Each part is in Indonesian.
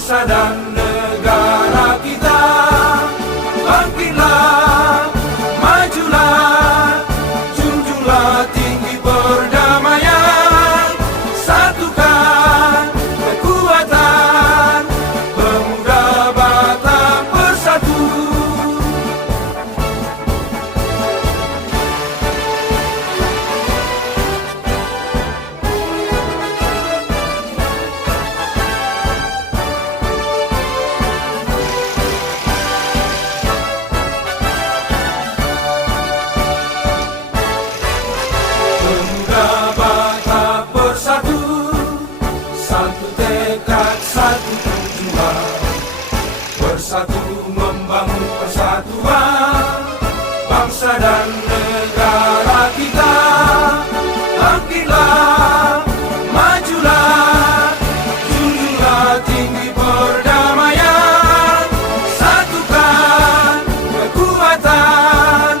bangsa dan negara kita. Bangkitlah, majulah, junjunglah tinggi perdamaian, satukan kekuatan pemuda Batak bersatu. Bersatu membangun persatuan bangsa dan negara kita. Bangkitlah, majulah, junjunglah tinggi perdamaian, satukan kekuatan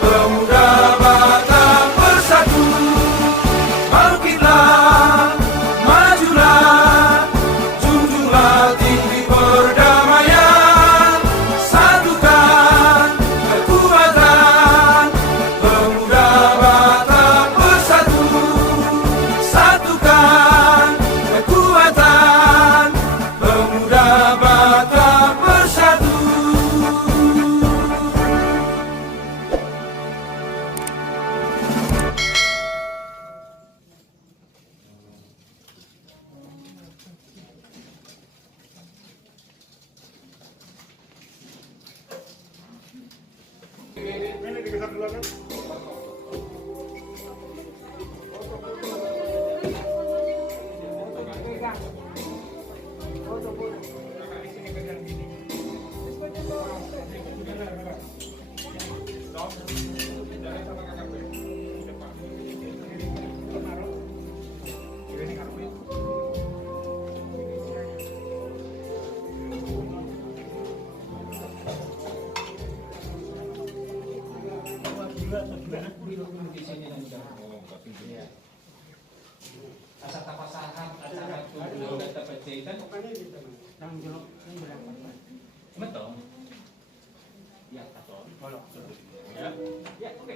pemuda Batak bersatu. Bangkitlah, majulah, junjunglah tinggi perdamaian, satukan kekuatan pemuda Batak bersatu. Satukan kekuatan pemuda Batak bersatu. Asa tapasahan acara kumpul dan tapacaitan betul ya betul ya ya oke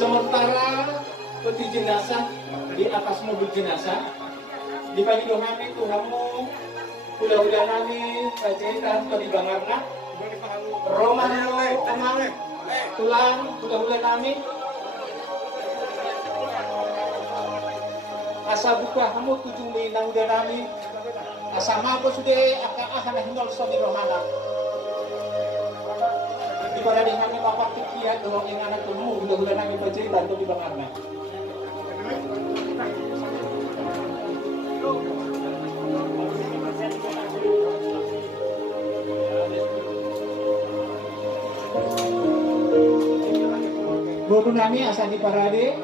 sementara peti jenazah di atas mobil jenazah di pagi dohani Tuhanmu udah nami kacaitan di bangarna romano tenang tulang udah nami asa buka kamu tujuh minang nami asa mampu sudah akan hingal suami rohana di pada di kami bapak tikiat doang yang anak temu udah nami kacaitan di bangarna. Bodoh nami asal di parade.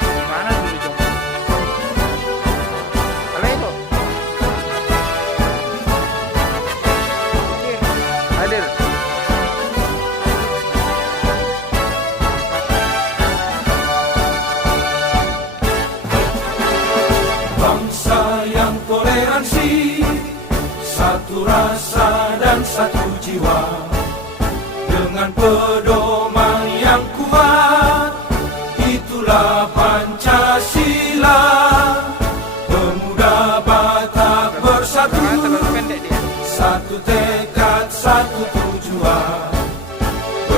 Mana dulu Jong? Alay itu. Hadir. Bangsa yang toleransi, satu rasa dan satu jiwa, dengan pedoman yang kuat, itulah Pancasila. Pemuda Batak bersatu, satu tekad, satu tujuan,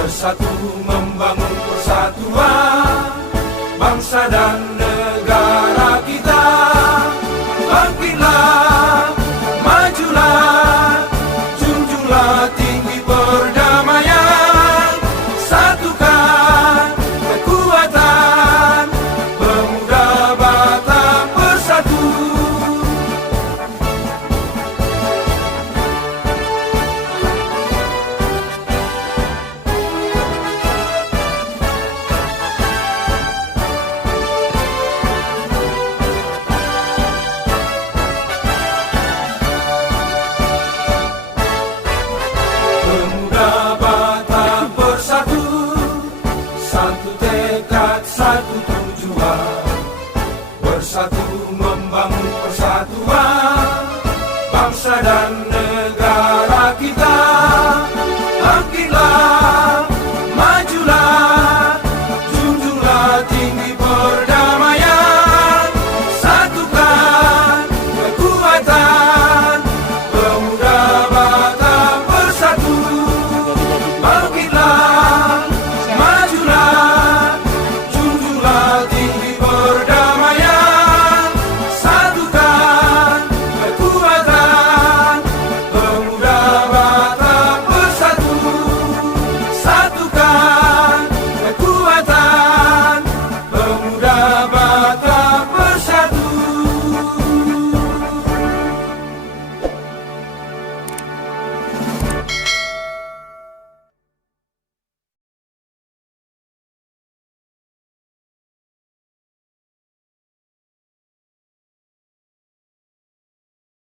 bersatu membangun persatuan bangsa dan negara.